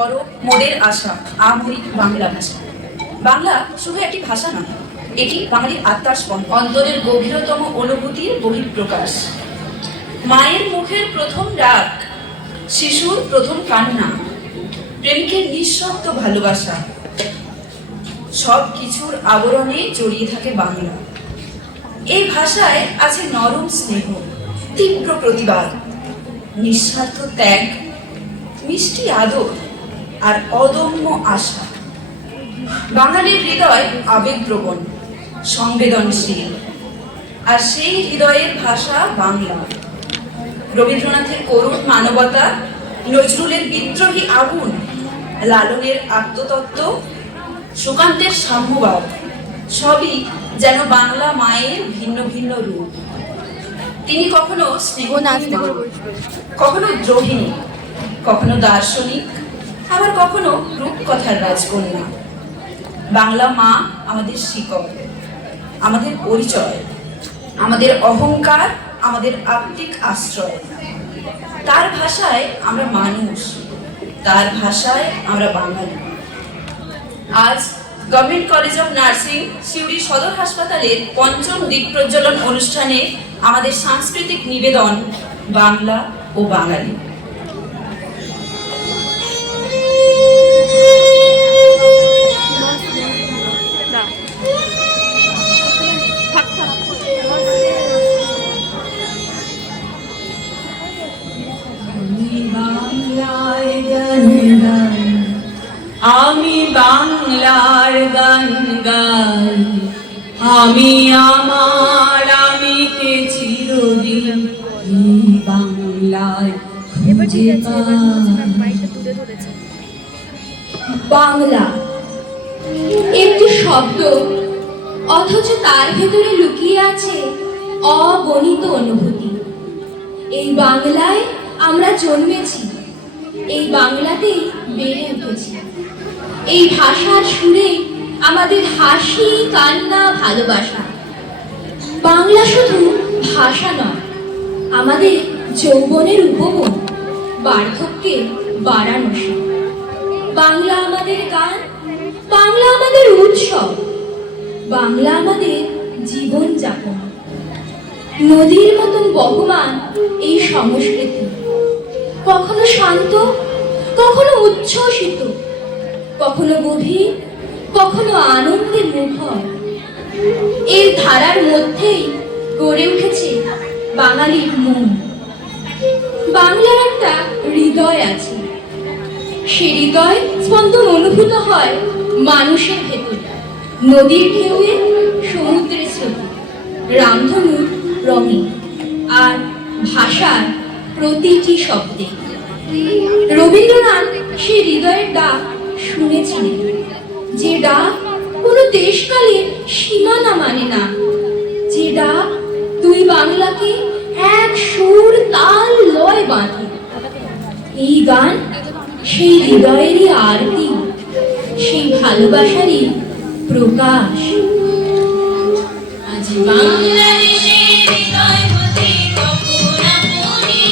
করো মোদের আশা আমরিক বাংলা ভাষা। বাংলা শুধু একটি ভাষা নয়, এটি বাঙালির আত্মার স্পন্দন, অন্তরের গভীরতম অনুভূতির বহিঃপ্রকাশ। মায়ের মুখের প্রথম ডাক, শিশুর প্রথম কান্না, প্রেমিকের নিঃশব্দ ভালোবাসা, সব কিছুর আবরণে জড়িয়ে থাকে বাংলা। এই ভাষায় আছে নরম স্নেহ, তীব্র প্রতিবাদ, নিঃস্বার্থ ত্যাগ, মিষ্টি আদর আর অদম্য আশা। বাঙালির হৃদয় আবেগপ্রবণ, সংবেদনশীল, আর সেই হৃদয়ের ভাষা বাংলা। রবীন্দ্রনাথের করুণ মানবতা, নজরুলের বিদ্রোহী আগুন, লালনের আত্মতত্ত্ব, সুকান্তের সাম্যবাদ, সবই যেন বাংলা মায়ের ভিন্ন ভিন্ন রূপ। তিনি কখনো স্নেহ, কখনো দ্রোহিণী, কখনো দার্শনিক, আবার কখনো রূপকথার রাজকন্যা। বাংলা মা আমাদের শিকড়, আমাদের পরিচয়, আমাদের অহংকার, আমাদের আত্মিক আশ্রয়। তার ভাষায় আমরা মানুষ, তার ভাষায় আমরা বাঙালি। আজ government college of nursing Suri সদর হাসপাতালের পঞ্চম দ্বীপ প্রজ্বলন অনুষ্ঠানে আমাদের সাংস্কৃতিক নিবেদন বাংলা ও বাঙালি। আমি বাংলার গান গাই, আমি আমার আমিকে চিরদিন এই বাংলায় খুঁজে পাই। বাংলা একটি শব্দ, অথচ তার ভেতরে লুকিয়ে আছে অগণিত অনুভূতি। এই বাংলায় আমরা জন্মেছি, এই বাংলাতেই বেড়ে উঠেছি। এই ভাষার সুরে আমাদের হাসি, কান্না, ভালোবাসা। বাংলা শুধু ভাষা নয়, আমাদের যৌবনের উপবন, বার্ধক্যের বারাণসী। বাংলা আমাদের গান, বাংলা আমাদের উৎসব, বাংলা আমাদের জীবনযাপন। নদীর মতন বহমান এই সংস্কৃতি, কখনো শান্ত, কখনো উচ্ছ্বসিত, কখনো গভীর, কখনো আনন্দে মুখর। এর ধারার মধ্যেই গড়ে উঠেছে বাঙালির মন। বাংলার একটা হৃদয় আছে, সে হৃদয় স্পন্দন অনুভূত হয় মানুষের ভেতর, নদীর ঢেউয়ে, সমুদ্রের স্রোতে, রামধনুর রঙে, আর ভাষার প্রতিটি শব্দে। রবীন্দ্রনাথ সে হৃদয়ের ডাক শুনেছিলেন, যে ডাক কোনো দেশকালের সীমানা মানে না, যে ডাক দুই বাংলাকে এক সুর, তাল, লয় বাঁধে। এই গান সেই হৃদয়েরই আরতি, সেই ভালোবাসারই প্রকাশ। আজ বাংলাদেশের হৃদয় হতে কখন আপনি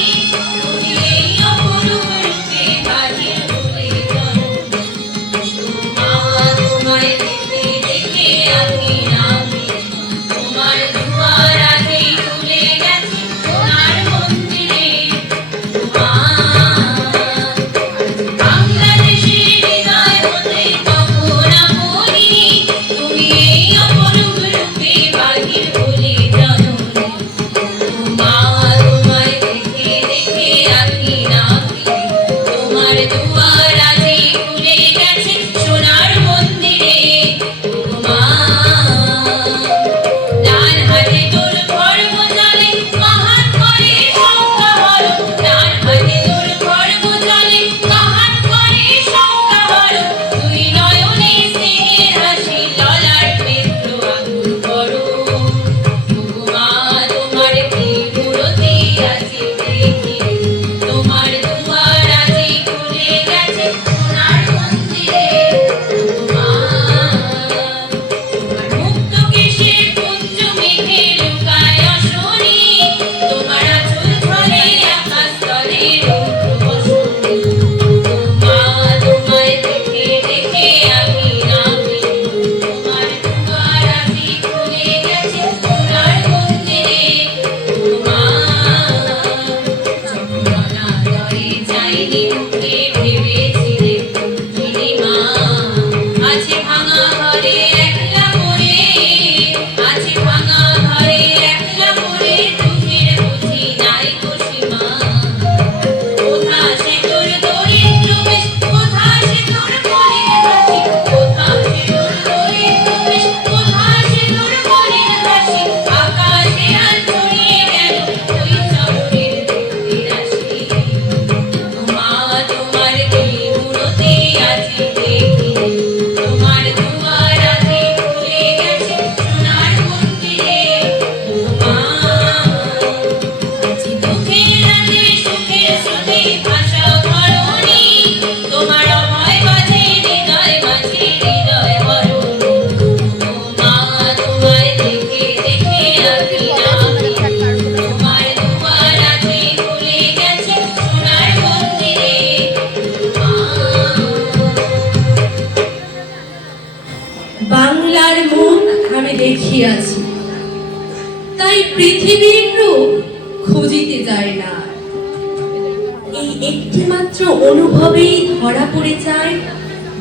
তুমি এই অপরূপ রূপে বাহির হলে মা, তোমায় দেখে দেখে আঁকি নামি, তোমার দুয়ার আগেই খুলে গেছে সোনার মন্দিরে। মা, বাংলাদেশের হৃদয় হতে কখন আপনি তুমি এই অপরূপ রূপে বাহির হলে জননী। মা, তোমায় দেখে দেখে আঁকি নাকি, তোমার দুয়ার আজই খুলে গেছে সোনার মন্দিরে। মা, ডান হাতে তোর খড়গ জলে কাহাত করে শঙ্কা হর, ডান হাতে তোর খড়গ জলে কাহাত করে শঙ্কা হর, দুই নয়নে স্নেহের হাসি, ললাট নেত্র আগুন করো। মা, তোমার কি মূরতি আছে দেখি, তোমার দুয়ার আজই খুলে গেছে সোনার মন্দিরে। মা, তোমার মুক্ত কেশের কুঞ্জ মেঘে লুকায় অশনি, তোমার আঁচল ধরে আকাশ তলে রৌদ্র বসনি। মা, তোমার ভাসিনি মুখে ভেবেছিলে তুমি মা আছে ভাঙা ঘরে একলা পড়ে আছে ভাঙা ঘরে একলা পড়ে দুঃখের বুঝি নাই সীমা কোথা সে তোর দরিদ্র বেশ কোথা সে তোর মনের হাসি কোথা সে তোর দরিদ্র বেশ কোথা সে তোর মনের হাসি আকাশে আজ ছড়িয়ে গেল ওই চরণের দেখতে রাশি মা তোমার কি মূরতি আছে দেখিলে তোমার দুয়ার আছে খুলে গেছে সোনার মন্দিরে মা আছি দুঃখের রাতে সুখের স্রোতে ভাষা ধরণী তোমার অভয় বাজে হৃদয় মাঝে হৃদয় হরণী মা তোমায় দেখে দেখে আঁকি না তোমার দুয়ার আছে খুলে গেছে সোনার মন্দিরে মা বাংলার মুখ আমি দেখিয়াছি, তাই পৃথিবীর রূপ খুঁজিতে যায় না। এই একটি মাত্র অনুভবেই ধরা পড়ে যায়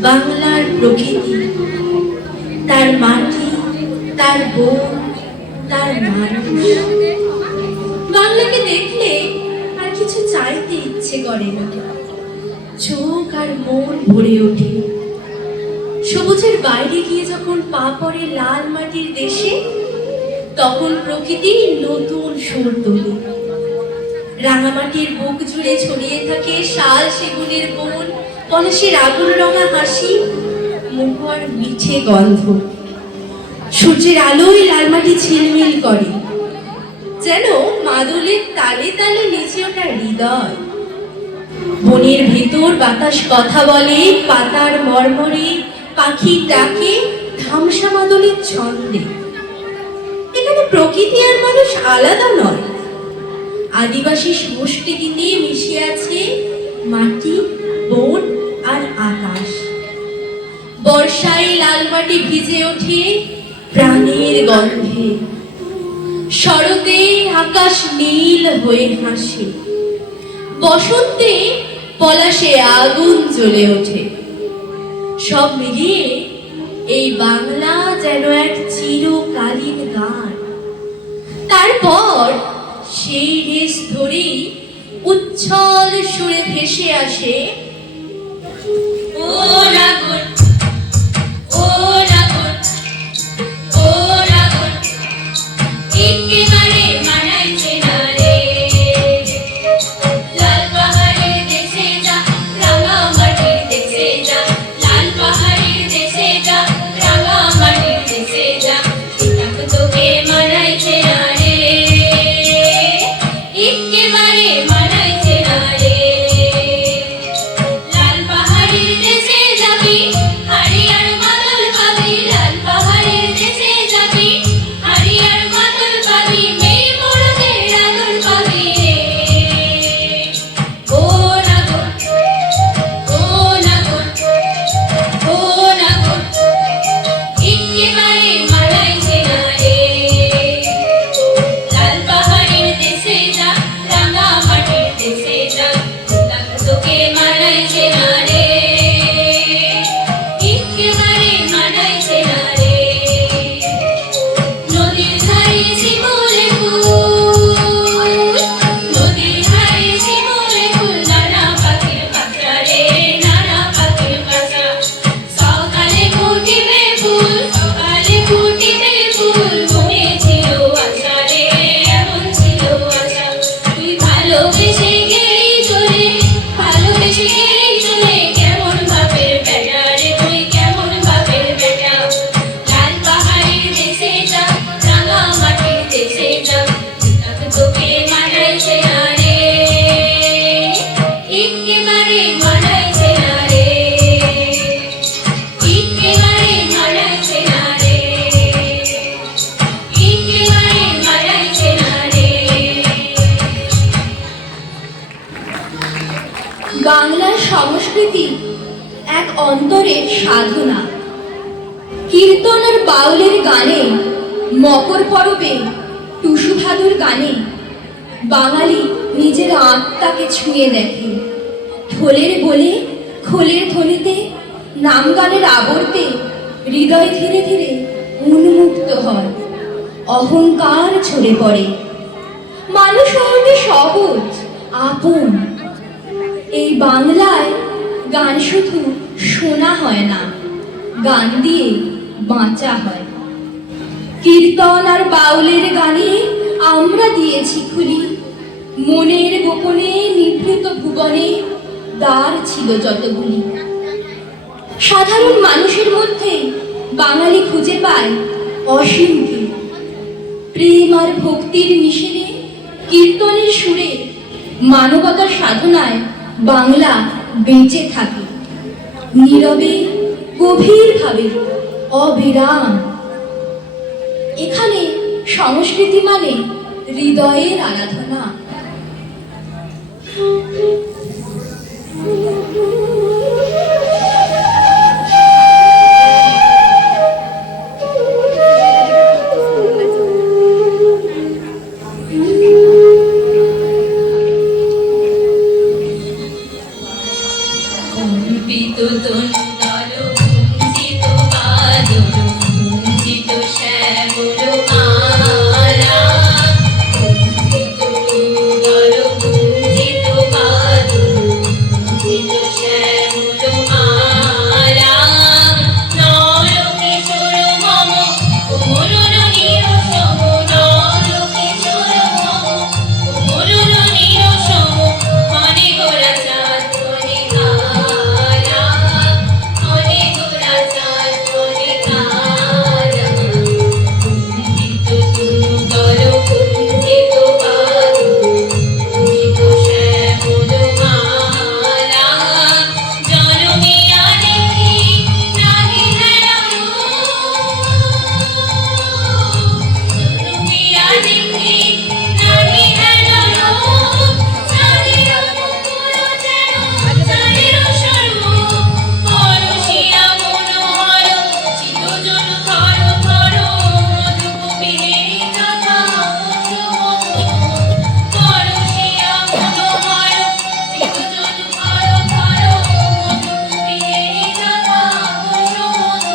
বাংলার প্রকৃতি, তার মাটি, তার বন, তার মানুষ। বাংলাকে দেখলে আর কিছু চাইতে ইচ্ছে করে না, চোখ আর মন ভরে ওঠে। সবুজের বাইরে গিয়ে যখন পা পড়ে লাল মাটির দেশে, তখন প্রকৃতি নতুন সুর তোলে। রাঙামাটির বুক জুড়ে ছড়িয়ে থাকে শাল সেগুনের বন, পলাশের আগুন রঙা হাসি, মুখর মিঠে গন্ধ। সূর্যের আলোয় লাল মাটি ঝিলমিল করে, যেন মাদলের তালে তালে নেচে ওঠা হৃদয়। বনের ভেতর বাতাস কথা বলে, পাতার মর্মরে, পাখির ডাকে, ধামসা মাদলের ছন্দে। এখানে প্রকৃতি আর মানুষ আলাদা নয়, আদিবাসী সমষ্টিতে মিশে আছে মাটি, বন আর আকাশ। বর্ষায় লাল মাটি ভিজে ওঠে প্রাণের গন্ধে, শরতে আকাশ নীল হয়ে হাসে, বসন্তে পলাশে আগুন জ্বলে ওঠে। সব মিলিয়ে এই বাংলা যেন এক চিরকালীন গান। তারপর সেই রেশ ধরেই উচ্ছল সুরে ভেসে আসে ও রাগন ও রাগন ও রাগন একেবারে মানাইছে না রে লাল পাহাড়ের দেশে যা রাঙা মাটির দেশে যা লাল পাহাড়ের দেশে যা রাঙা মাটির দেশে যা এটা তোকে মানাইছে না রে একেবারে মানাইছে না রে লাল পাহাড়ের দেশে যাবি হারিয়ার মাদল পাবি লাল পাহাড়ের দেশে যাবি হারিয়ার মাদল পাবি মেয়ে মোড়দের আদর পাবি রে ও নাগর ও নাগর ও নাগর একেবারে মানাইছে না রে লাল পাহাড়ের দেশে যা রাঙা মাটির দেশে যা তোকে মানাইছে না রে একেবারে মানাইছে না রে নদীর ধারে শিমুলে ফুল নদীর ধারে শিমুলে ফুল নানা পাখির বাসা রে নানা পাখির বাসা সকালে ফুটিবে ফুল মনে ছিল আশা রে এমন ছিল আশা তুই ভালোবেসে গেলি চলে ভালোবেসে গেলি চলে কেমন বাপের বেটা রে তুই কেমন বাপের বেটা লাল পাহাড়ের দেশে যা রাঙা মাটির দেশে যা তোকে মানাইছে না রে একেবারে মানাইছে না রে একেবারে মানাইছে না রে একেবারে মানাইছে না রে বাংলার সংস্কৃতি এক অন্তরের সাধনা। কীর্তন আর বাউলের গানে, মকর পরবে টুসু ভাদুর গানে বাঙালি নিজের আত্মাকে ছুঁয়ে দেখে, ঢোলের বলে খোলের ধ্বনিতে নাম গানের আবর্তে হৃদয় ধীরে ধীরে উন্মুক্ত হয়, অহংকার ঝরে পড়ে, মানুষ হতে সহজ আপন। এই বাংলায় গান শুধু শোনা হয় না, গান দিয়ে বাঁচা হয়। কীর্তন আর বাউলের গানে আমরা দিয়েছি খুলি, মনের গোপনে নিভৃত ভুবনে দ্বার ছিল যতগুলি। সাধারণ মানুষের মধ্যে বাঙালি খুঁজে পায় অসীমকে, প্রেম আর ভক্তির মিশেলে কীর্তনের সুরে মানবতার সাধনায় বাংলা বেঁচে থাকে, নীরবে গভীরভাবে অবিরাম। এখানে সংস্কৃতি মানে হৃদয়ের আরাধনা। কম্পিত তন্দ্র কুঞ্চিত বাদল কুঞ্চিত শ্যামল মালা, কম্পিত তন্দ্র কুঞ্চিত বাদল কুঞ্চিত শ্যামল মালা, নর কিশোর মম কোমল নিরসম, নর কিশোর মম কোমল নিরসম, মনে গোরা চাঁদ মনে কালা, মনে গোরা চাঁদ মনে কালা, কুঞ্চিত সুন্দর কুঞ্চিত বাদল কুঞ্চিত শ্যামল মালা, জনমিয়া দেখি নাহি হেন রূপ, জনমিয়া দেখি নাহি হেন রূপ, চাঁদের মুকুর যেন চাঁদের স্বরূপ, পরশিয়া মনোহর চিত্তজন ধর ধর, মধুকপিলের কথা কুসুমধুর, পরশিয়া মনোহর চিত্তজন ধর ধর, মধুকপিলের কথা কুসুমধুর,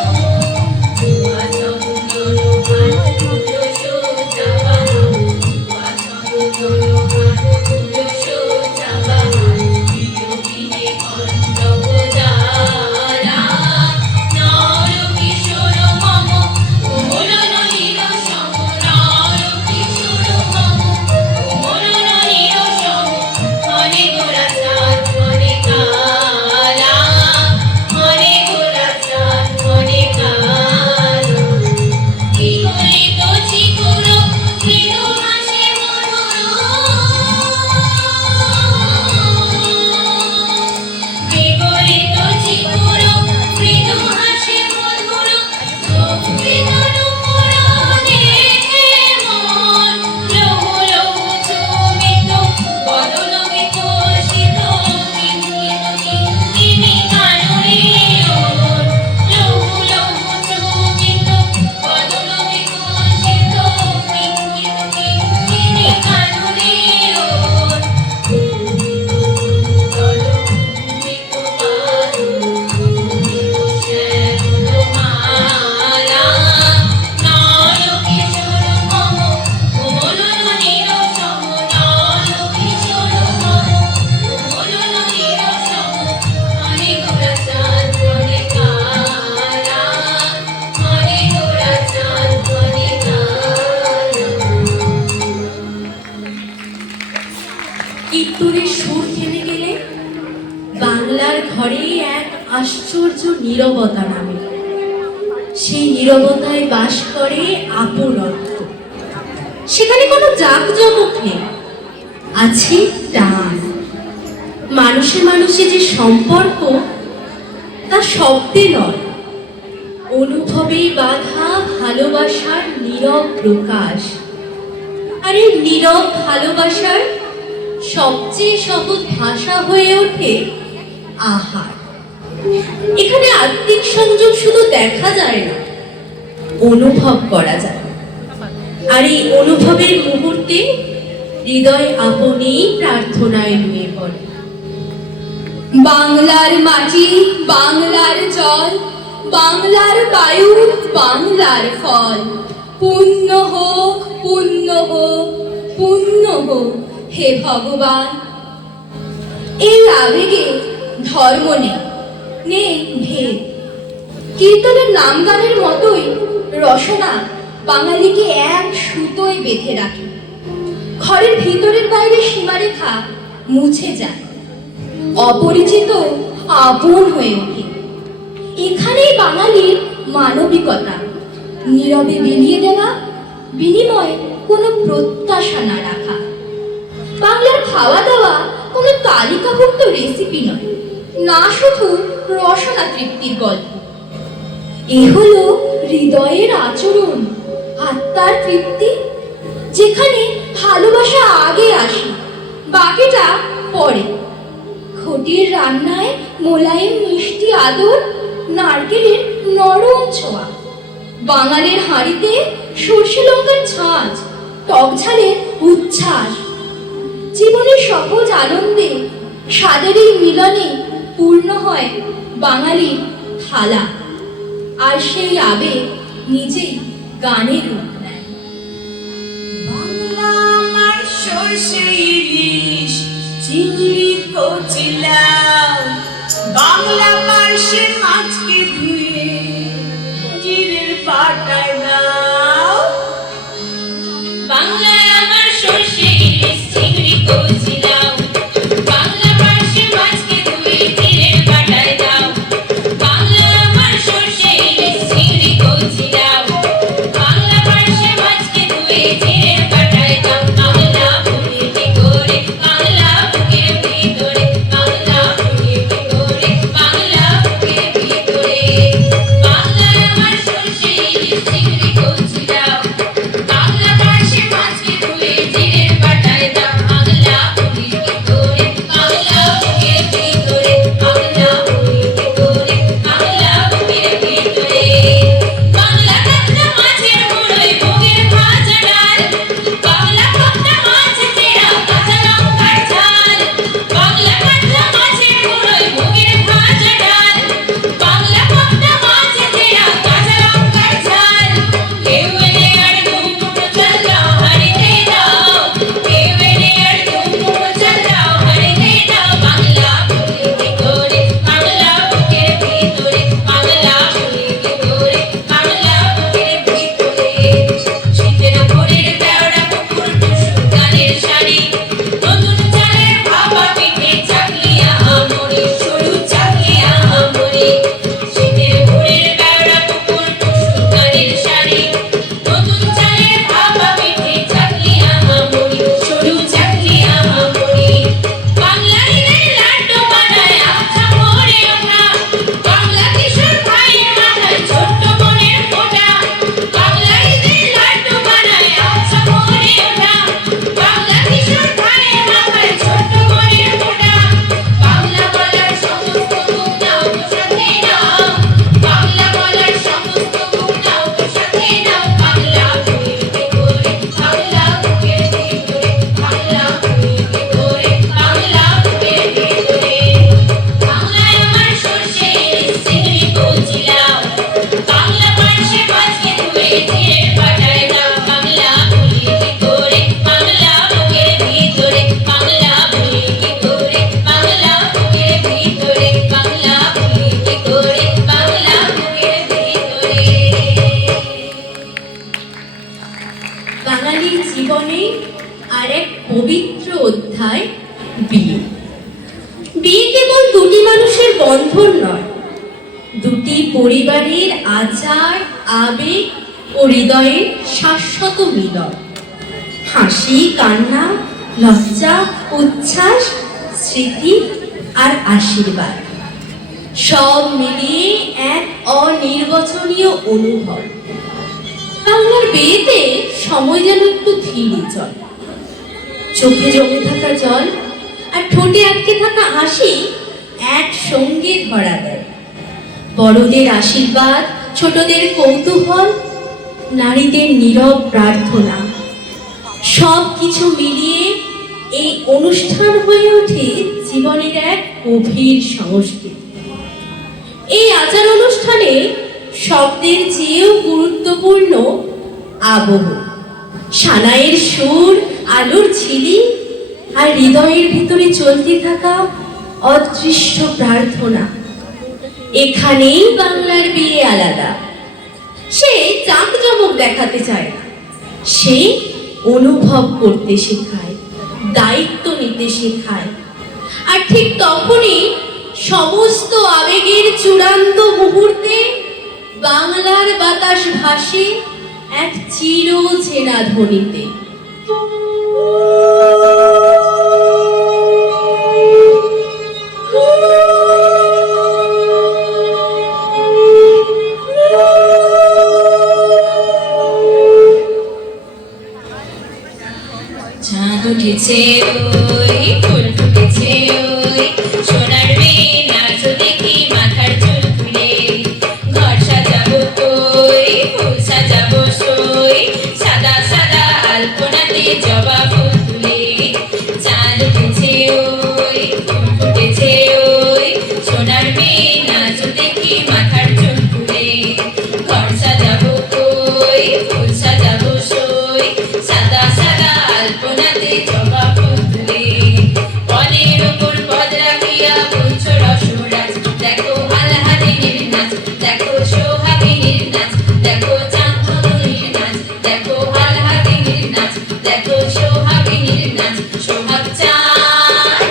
মনে গোরা চাঁদ মনে কালা, মনে গোরা চাঁদ মনে কালা, বিগলিত চিকুর মৃদু হাসি মধুর, বিগলিত চিকুর মৃদু হাসি মধুর, প্রকৃত নুপুরনে মন, লহু লহু চুমিত বদন বিকশিত, কিঙ্কিণ কিঙ্কিণী কাননে ওর, লহু লহু চুমিত বদন বিকশিত, কিঙ্কিণ কিঙ্কিণী কাননে ওর, কুঞ্চিত সুন্দর কুঞ্চিত বাদল কুঞ্চিত শ্যামল মালা, নর কিশোর মম কোমল নিরসম, নর কিশোর মম কোমল নিরসম, মনে গোরা চাঁদ মনে কালা, মনে গোরা চাঁদ মনে কালা। কীর্তনের সুর থেমে গেলে বাংলার ঘরে এক আশ্চর্য নীরবতা নামে। সেই নীরবতায় বাস করে আপনত্ব। সেখানে কোনো জাঁকজমক নেই, আছে টান। মানুষে মানুষে যে সম্পর্ক, তা শব্দে নয়, অনুভবেই বাঁধা ভালোবাসার নীরব প্রকাশ। আর এই নীরব ভালোবাসার সবচেয়ে সহজ ভাষা হয়ে ওঠে আহার। এখানে আত্মিক সংযোগ শুধু দেখা যায় না, অনুভব করা যায়। আর এই অনুভবের মুহূর্তে হৃদয় আপনেই প্রার্থনায় নুয়ে পড়ে। বাংলার মাটি, বাংলার জল, বাংলার বায়ু, বাংলার ফল। পুণ্য হোক, পুণ্য হোক, পুণ্য হোক হে ভগবান। এই আবেগে ধর্ম নেই, নেই ভেদ। কীর্তনের নাম গানের মতোই রসনা বাঙালিকে এক সুতোয় বেঁধে রাখে। ঘরের ভিতরের বাইরে সীমারেখা মুছে যায়, অপরিচিত আপন হয়ে ওঠে। এখানেই বাঙালির মানবিকতা, নীরবে বিলিয়ে দেওয়া, বিনিময়ে কোনো প্রত্যাশা না রাখা। বাংলার খাওয়া দাওয়া কোনো তালিকাভুক্ত রেসিপি নয়, না শুধু রসনা তৃপ্তির গল্প। এ হলো হৃদয়ের আচরণ, আত্মার তৃপ্তি, যেখানে ভালোবাসা আগে আসে, বাকিটা পরে। ঘটির রান্নায় মোলায়েম মিষ্টি আদর, নারকেলের নরম ছোঁয়া। বাঙালির হাঁড়িতে সর্ষে লঙ্কার ঝাঁঝ, টক ঝালের উচ্ছ্বাস। জীবনের সহজ আনন্দে, স্বাদের এই মিলনে পূর্ণ হয় বাঙালির থালা। আর সেই আবেগ নিজেই গানে রূপ নেয়। বাংলা আমার সর্ষে ইলিশ চিংড়ি কচি লাউ, বাংলা পার্শে মাছকে ধুয়ে জিরের বাটায় দাও। বাংলায় আমার সর্ষে ইলিশ চিংড়ি কচি লাউ, বাংলা পার্শে মাছকে ধুয়ে জিরের বাটায় দাও। বাংলা আমার সর্ষে ইলিশ চিংড়ি কচি লাউ, বাংলা পার্শে মাছকে ধুয়ে জিরের বাটায় দাও। বাংলা বুকে কি করে, বাংলা বুকের ভিতরে, বাংলা বুকে কি করে, বাংলা বুকের ভিতরে। বাংলায় আমার সর্ষে ইলিশ চিংড়ি কচি লাউ, বাংলা পার্শে মাছকে ধুয়ে জিরের বাটায় দাও। বাংলা বুকে কি করে, বাংলা বুকের ভিতরে, বাংলা বুকে কি করে, বাংলা বুকের ভিতরে। বাংলা কাতলা মাছের মুড়োয় মুগের ভাজা ডাল, বাংলা কাতলা মাছ চেরা কাঁচা লঙ্কার ঝাল। বাংলা কাতলা মাছের মুড়োয় মুগের ভাজা ডাল, বাংলা কাতলা মাছ চেরা কাঁচা লঙ্কার ঝাল। কেউ এলে আর দুমুঠো চাল দাও হাঁড়িতে দাও, কেউ এলে আর দুমুঠো চাল দাও হাঁড়িতে দাও। বাংলা বুকে কি করে, বাংলা বুকের ভিতরে, বাংলা বুকে কি করে, বাংলা বুকের ভিতরে। শীতের ভোরের বেওড়া পুকুর টুসু গানের শাড়ি, নতুন চালের ভাপা পিঠে চাকলিয়া আমরি, সরু চাকলিয়া আমরি। শীতের ভোরের বেওড়া পুকুর টুসু গানের শাড়ি, নতুন চালের ভাপা পিঠে চাকলিয়া আমরি, সরু চাকলিয়া আমরি। বাঙালিদের লাড্ডু বানায় আবছা ভোরে ওঠা, বাংলা কিশোর ভাইয়ের মাথায় ছোট্ট বোনের ফোঁটা। বাঙালিদের লাড্ডু বানায় আবছা ভোরে ওঠা, বাংলা কিশোর ভাইয়ের মাথায় ছোট্ট বোনের ফোঁটা। বাংলা বলার সমস্ত গুণ নাও তো সাথে নাও, বাংলা বলার সমস্ত গুণ নাও তো সাথে নাও। বাংলা বুকের কি করে, বাংলা বুকের ভিতরে, বাংলা বুকের কি করে, বাংলা বুকের ভিতরে। বাংলায় আমার সর্ষে ইলিশ চিংড়ি কচি লাউ, বাংলা পার্শে মাছকে ধুয়ে জিরের বাটায় দাও। বাংলা বুকে কি করে, বাংলা বুকের ভিতরে, বাংলা বুকে কি করে, বাংলা বুকের ভিতরে, বাংলা বুকে কি করে, বাংলা বুকের ভিতরে। বাঙালির জীবনে আর এক পবিত্র অধ্যায় বিয়ে। বিয়ে কেবল দুটি মানুষের বন্ধন নয়, দুটি পরিবারের আচার, আবেগ ও হৃদয়ের শাশ্বত মিলন। হাসি, কান্না, লজ্জা, উচ্ছ্বাস, স্মৃতি আর আশীর্বাদ, সব মিলিয়ে এক অনির্বচনীয় অনুভব। বাংলার বিয়েতে সময় যেন একটু ধীরে চলে। চোখে জমে থাকা জল আর ঠোঁটে আটকে থাকা হাসি একসঙ্গে ধরা দেয়। বড়দের আশীর্বাদ, ছোটদের কৌতূহল, নারীদের নীরব প্রার্থনা, সব কিছু মিলিয়ে এই অনুষ্ঠান হয়ে ওঠে জীবনের জীবনের এক গভীর সংস্কৃতি। এই আচার অনুষ্ঠানে শব্দের চেয়েও গুরুত্বপূর্ণ আবহ, সানাইয়ের সুর, আলোর ঝিলি আর হৃদয়ের ভিতরে চলতে থাকা অদৃশ্য প্রার্থনা। এখানেই বাংলার বিয়ে আলাদা। সে জাঁকজমক দেখাতে চায় না, সে অনুভব করতে শেখায়, দায়িত্ব নিতে শেখায়। আর ঠিক তখনই সমস্ত আবেগের চূড়ান্ত মুহূর্তে বাংলার বাতাস ভাসে এক চির চেনা ধ্বনিতে। চাঁদ উঠেছে ওই, ফুল ফুটেছে ওই, সোনার মেয়ে নাচো দেখি মাথার চুল খুলে। ঘর সাজাবো কই, ফুল সাজাবো সই, সাদা সাদা আলপনাতে জবা ফুল তুলে। চাঁদ উঠেছে ওই, ফুল ফুটেছে ওই, সোনার মেয়ে নাচো দেখি মাথার চুল খুলে। ঘর সাজাবো কই, ফুল সাজাবো সই, সাদা সাদা আলপনাতে জবা ফুল তুলে। পদের ওপর পদ রাখিয়া বলছো রসরাজ, দেখো আল্লাদিনের নাচ, দেখো সোহাগিনীর নাচ, দেখো চাঁদমণির নাচ, দেখো আল্লাদিনের নাচ, দেখো সোহাগিনীর নাচ। সোহাগ চাঁদ,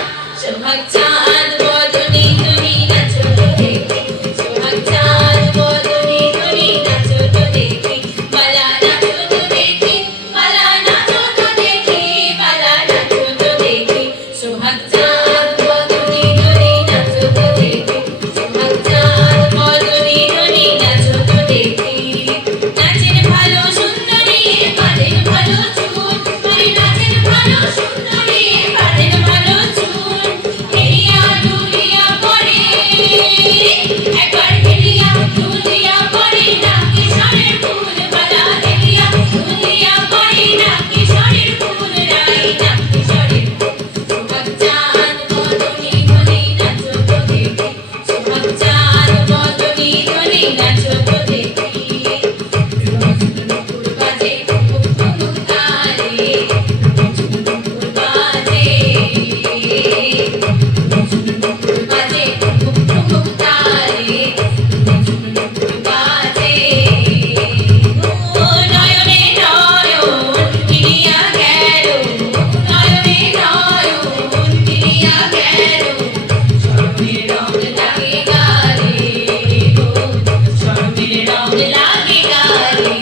সোহাগ চাঁদ বদনে তুমি নাচো তো দেখি, সোহাগ চাঁদ বদনে তুমি নাচো তো দেখি। মালা নাচো তো দেখি, মালা নাচো তো দেখি, মালা নাচো তো দেখি। সোহাগ চাঁদ বদনে তুমি নাচো তো দেখি, সোহাগ চাঁদ বদনে তুমি নাচো তো দেখি। নাচের ভালো সুন্দরী, বাঁধের ভালো চুল, আরে নাচের ভালো সুন্দরী, বাঁধের ভালো চুল। হেলিয়া দুলিয়া পড়ে, একবার হেলিয়া দুলিয়া পড়ে, না কিশোরের ফুল বালা। হেলিয়া দুলিয়া পড়ে, না কিশোরের ফুল রাই, না কিশোরের ফুল। সোহাগ চাঁদ বদনে তুমি নাচো তো দেখি, সোহাগ চাঁদ বদনে তুমি নাচো তো দেখি। নুপুর বাজে ঠুমুক ঠুমুক তারে, নুপুর বাজে, নুপুর বাজে ঠুমুক ঠুমুক তারে, নুপুর বাজে। ও নয়নে নয়ন মিলিয়া গেল, নয়নে নয়ন মিলিয়া গেল। শরমের রং লাগে গালে গো, শরমের রং লাগে গালে।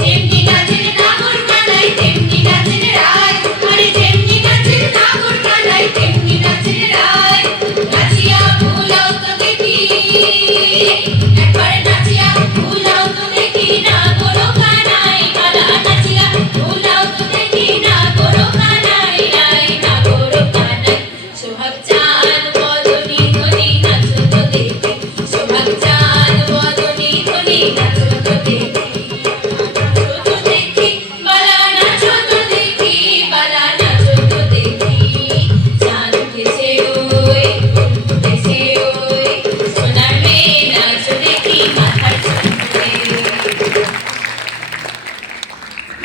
যেমনি নাচের নাগর কানাই তেমনি নাচের রায়, আরে যেমনি নাচের নাগর কানাই তেমনি নাচের রায়। নাচিয়া ভুলাও তো দেখি, একবার নাচিয়া ভুলাও তো দেখি, না করো কানাই কালা। নাচিয়া ভুলাও তো দেখি, না করো কানাই রাই, না করো কানাই। সোহাগ চাঁদ বদনে তুমি নাচো তো দেখি, সোহাগ চাঁদ বদনে তুমি নাচো তো দেখি। নাচো তো দেখি, বালা নাচো তো দেখি, বালা নাচো তো দেখি। চাঁদ উঠেছে ওই, ফুল ফুটেছে ওই, সোনার মেয়ে নাচো দেখি মাথার চুল খুলে।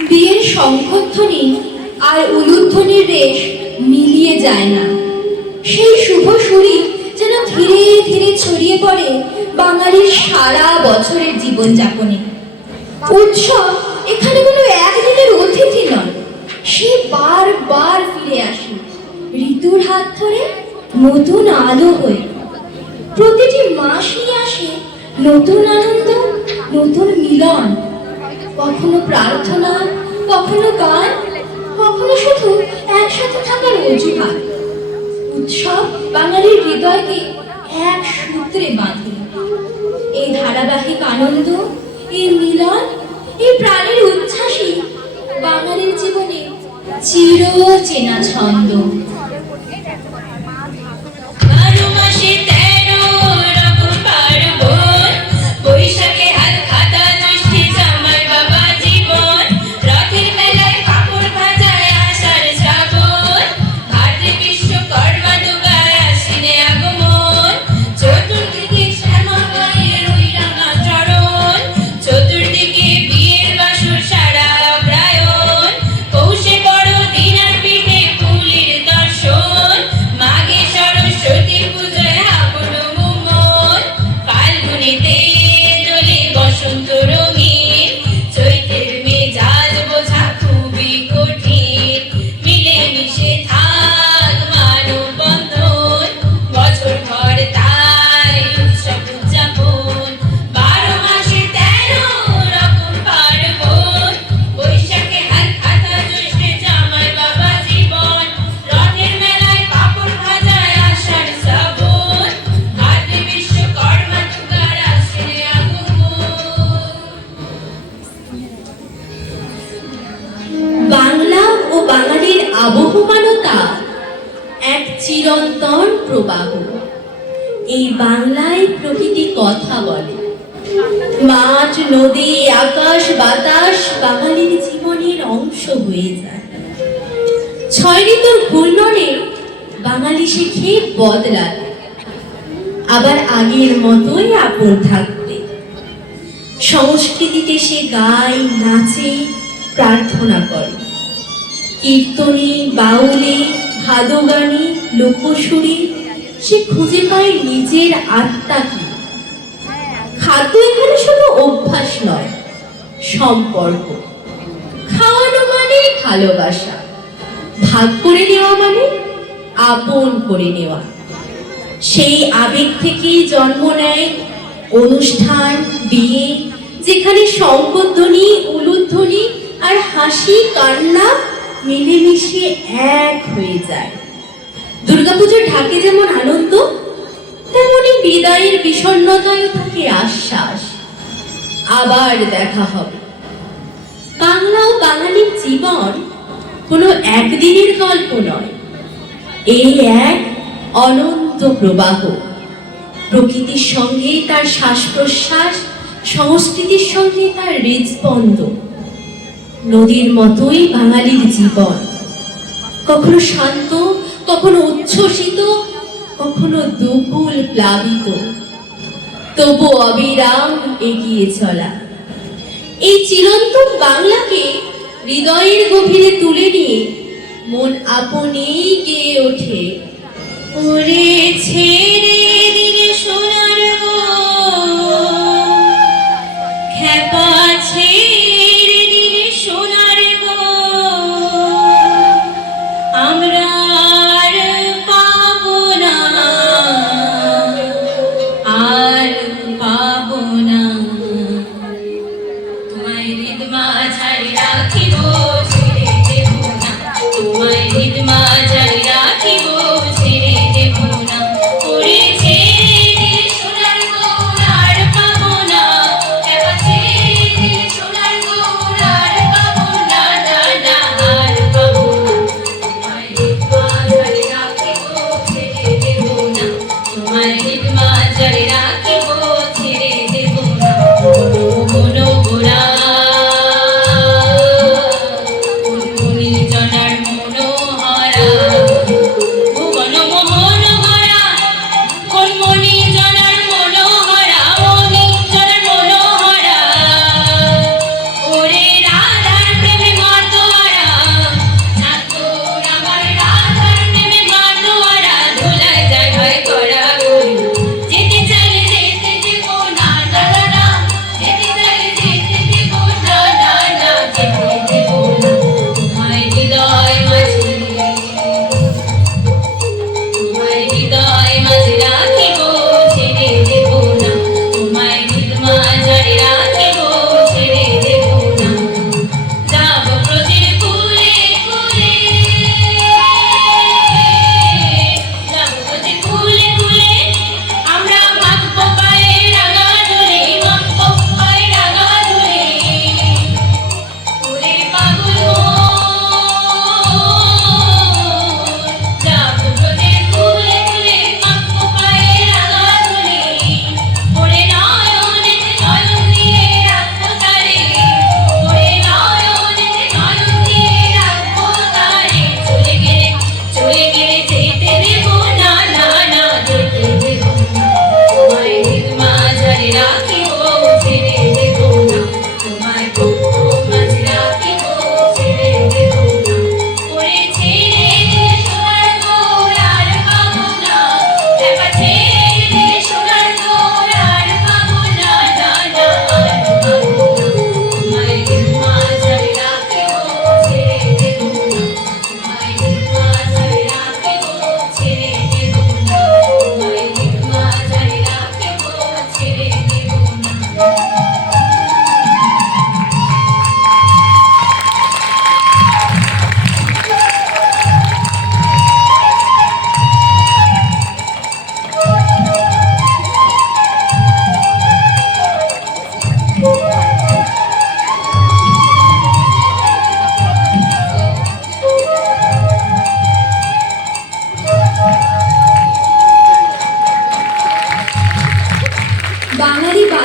বিয়ের শঙ্খধ্বনি আর উলুধ্বনির রেশ মিলিয়ে যায় না। সেই শুভ সুরই যেন ধীরে ধীরে ছড়িয়ে পড়ে বাঙালির সারা বছরের জীবনযাপনে। উৎসব এখানে কোনো একদিনের অতিথি নয়, সে বারবার ফিরে আসে ঋতুর হাত ধরে, নতুন আলো হয়ে। প্রতিটি মাস নিয়ে আসে নতুন আনন্দ, নতুন মিলন। কখনো প্রার্থনা, কখনো গান, কখনো শুধু একসাথে থাকার অজুহাত। উৎসব বাঙালির হৃদয়কে এক সূত্রে বাঁধে। এই ধারাবাহিক আনন্দ, এই মিলন, এই প্রাণের উচ্ছ্বাসই বাঙালির জীবনে চির চেনা ছন্দ। 12 মাসে 13 রকম পার্বণ, বৈশাখে হাত খাতা জ্যৈষ্ঠে জামাই বাবা জীবন। রথের মেলায় কাপড় ভাজায় আষাঢ় শ্রাবণ, ঘাটে বিশ্বকর্মা দুর্গা চিরন্তন প্রবাহ। এই বাংলায় প্রকৃতি কথা বলে। মাঠ, নদী, আকাশ, বাতাস বাঙালির জীবনের অংশ হয়ে যায়। 6 ঋতুর ঘূর্ণনে বাঙালি শেখে বদলাতে, আবার আগের মতোই আপন থাকতে। সংস্কৃতিতে সে গায়, নাচে, প্রার্থনা করে। কীর্তনে, বাউলে, ভাদু গানে, লোকসুরে সে খুঁজে পায় নিজের আত্মাকে। খাদ্য এখানে শুধু অভ্যাস নয়, সম্পর্ক। খাওয়ানো মানে ভালোবাসা, ভাগ করে নেওয়া মানে আপন করে নেওয়া। সেই আবেগ থেকেই জন্ম নেয় অনুষ্ঠান, বিয়ে, যেখানে শঙ্খধ্বনি, উলুধ্বনি আর হাসি কান্না মিলেমিশে এক হয়ে যায়। দুর্গাপুজোর ঢাকে যেমন আনন্দ, তেমনি বিদায়ের বিষণ্ণতায় থাকে আশ্বাস, আবার দেখা হবে। বাংলা ও বাঙালির জীবন কোনো একদিনের গল্প নয়, এই এক অনন্ত প্রবাহ। প্রকৃতির সঙ্গে তার শ্বাস প্রশ্বাস, সংস্কৃতির সঙ্গে তার হৃদস্পন্দন। নদীর মতোই বাঙালির জীবন, কখনো শান্ত, কখনো উচ্ছ্বসিত, কখনো দুকুল প্লাবিত, তবু অবিরাম এগিয়ে চলা। এই চিরন্তন বাংলাকে হৃদয়ের গভীরে তুলে নিয়ে মন আপনেই গেয়ে ওঠে, ওরে ছেড়ে দিলে সোনার গো, খ্যাপা ছেড়ে দিলে সোনার গো, আমরা আর পাবো না, আর পাবো না। তোমায় হৃদ মাঝারে রাখিব, ছেড়ে দেব না। তোমায় হৃদ মাঝারে রাখিব, ছেড়ে দেব না। ওরে ছেড়ে দিলে সোনার গো, আর পাবো না। একা ছেড়ে দিলে সোনার গো, আর পাবো না, না, না, আর পাবো না। তোমায় হৃদ মাঝারে রাখিব, ছেড়ে দেব না। তোমায় হৃদ মাঝারে রাখিব, ছেড়ে দেব না। কোনো গোড়া জনার মনোহরা, ভুবন মোহন ভরা, কোন মনি জনার মনোহরা, মনি জনার মনোহরা। ওরে রাধার প্রেমে মাতোয়ারা, ঠাকুর আমার রাধার প্রেমে মাতোয়ারা। ধুলায় যায় ভয় করা গরু, যেতে চাইলে যেতে দেব না, না, না, না। যেতে চাইলে যেতে দেব না, না, না, যেতে দেব না। তোমায় হৃদয় মাঝে, তোমায় হৃদয় মাঝে রাখিব, ছেড়ে দেব না। তোমায় হৃদ মাঝারে রাখিব, ছেড়ে দেব না। যাব ব্রজের কুলে কুলে, যাব ব্রজের কুলে কুলে, আমরা মাখবো পায়ে রাঙা ধুলি, মাখবো পায়ে রাঙা ধুলি। ওরে পাগল মন, যাব ব্রজের কুলে কুলে,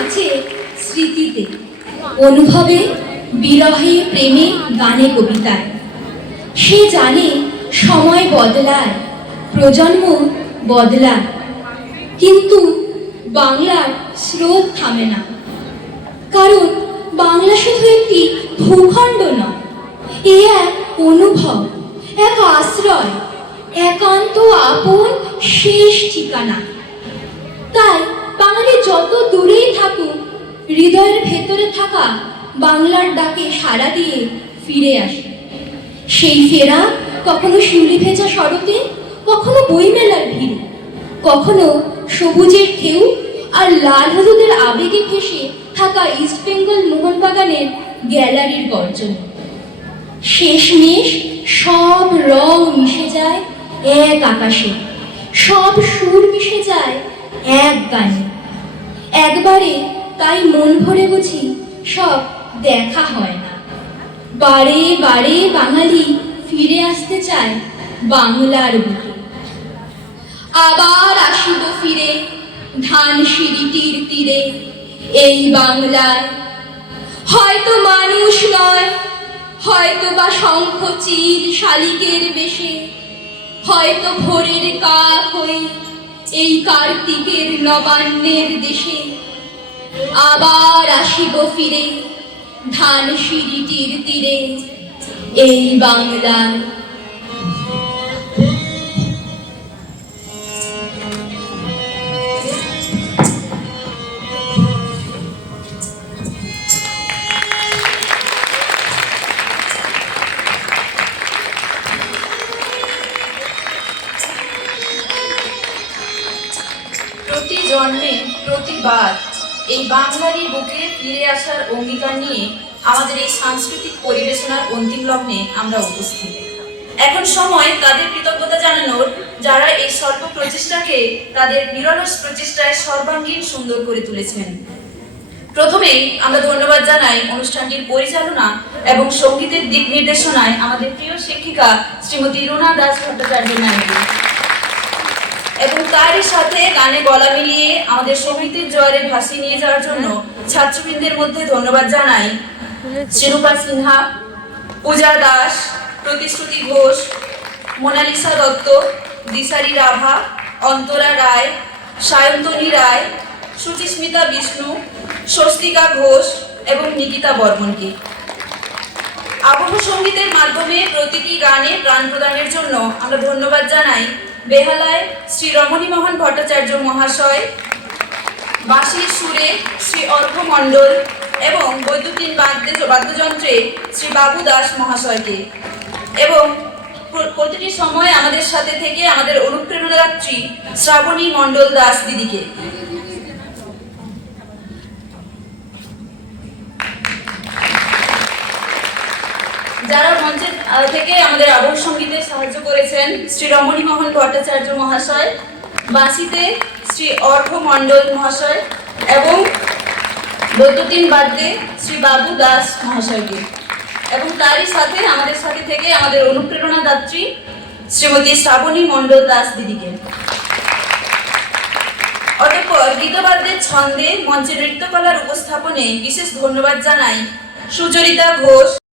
আছে স্মৃতিতে, অনুভবে, বিরহে, প্রেমে, গানে, কবিতায়। সে জানে সময় বদলায়, প্রজন্ম বদলায়, কিন্তু বাংলার স্রোত থামে না। কারণ বাংলা শুধু একটি ভূখণ্ড নয়, এ এক অনুভব, এক আশ্রয়, একান্ত আপন শেষ ঠিকানা। তাই বাঙালি যত দূরেই থাকুক, হৃদয়ের ভেতরে থাকা বাংলার ডাকে সাড়া দিয়ে ফিরে আসে। সেই ফেরা কখনো শিউলি ভেজা সড়কে, কখনো বইমেলার ভিড়ে, কখনো সবুজের ঢেউ আর লাল হলুদের আবেগে ভেসে থাকা ইস্ট বেঙ্গল মোহনবাগানের গ্যালারির গর্জনে। শেষমেশ সব রং মিশে যায় এক আকাশে, সব সুর মিশে যায় এক গানে। একবারে তাই মন ভরে বুঝি সব দেখা হয় না। বারে বারে বাঙালি ফিরে আসতে চায় বাংলার বুকে। আবার আসিব ফিরে ধানসিঁড়িটির তীরে, এই বাংলায় হয়তো মানুষ নয়, হয়তো বা শঙ্খ চিল শালিকের বেশে, হয়তো ভোরের কাক হয়ে এই কার্তিকের নবান্নের দেশে। আবার আসিব ফিরে ধানসিঁড়িটির তীরে, এই বাংলায়। প্রতি জন্মে প্রতিবার এই বাংলারই বুকে ফিরে আসার অঙ্গীকার নিয়ে আমাদের এই সাংস্কৃতিক পরিবেশনার অন্তিম লগ্নে আমরা উপস্থিত। এখন সময় তাদের কৃতজ্ঞতা জানানোর, যারা এই স্বল্প প্রচেষ্টাকে তাদের নিরলস প্রচেষ্টায় সর্বাঙ্গীন সুন্দর করে তুলেছেন। প্রথমেই আমরা ধন্যবাদ জানাই অনুষ্ঠানটির পরিচালনা এবং সঙ্গীতের দিক নির্দেশনায় আমাদের প্রিয় শিক্ষিকা শ্রীমতী রুনা দাস ভট্টাচার্য ম্যামকে, এবং তারই সাথে গানে গলা মিলিয়ে আমাদের সঙ্গীতের জোয়ারে ভাসিয়ে নিয়ে যাওয়ার জন্য ছাত্রবৃন্দের মধ্যে ধন্যবাদ জানাই শিরূপা সিনহা, পূজা দাস, প্রতিশ্রুতি ঘোষ, মোনালিসা দত্ত, দিশারি রাভা, অন্তরা রায়, সায়ন্তনী রায়, সুচিস্মিতা বিষ্ণু, স্বস্তিকা ঘোষ এবং নিকিতা বর্মনকে। আবহ সঙ্গীতের মাধ্যমে প্রতিটি গানে প্রাণ প্রদানের জন্য আমরা ধন্যবাদ জানাই বেহালায় শ্রী রমণী মোহন ভট্টাচার্য মহাশয়, বাঁশির সুরে শ্রী অর্ঘ্য মণ্ডল এবং বৈদ্যুতিন বাদ্যযন্ত্রে শ্রী বাবু দাস মহাশয়কে, এবং প্রতিটি সময় আমাদের সাথে থেকে আমাদের অনুপ্রেরণাদাত্রী শ্রাবণী মণ্ডল দাস দিদিকে। যারা মঞ্চে থেকে আমাদের আবহ সঙ্গীতে সাহায্য করেছেন শ্রী রমণী মোহন ভট্টাচার্য মহাশয়, বাঁশিতে শ্রী অর্ঘ্য মণ্ডল মহাশয় এবং বৈদ্যুতিন বাদ্যে শ্রী বাবু দাস মহাশয়কে, এবং তারই সাথে আমাদের সাথে থেকে আমাদের অনুপ্রেরণাদাত্রী শ্রীমতী শ্রাবণী মণ্ডল দাস দিদিকে। অতঃপর গীতবাদ্যের ছন্দে মঞ্চে নৃত্যকলার উপস্থাপনে বিশেষ ধন্যবাদ জানাই সুচরিতা ঘোষ,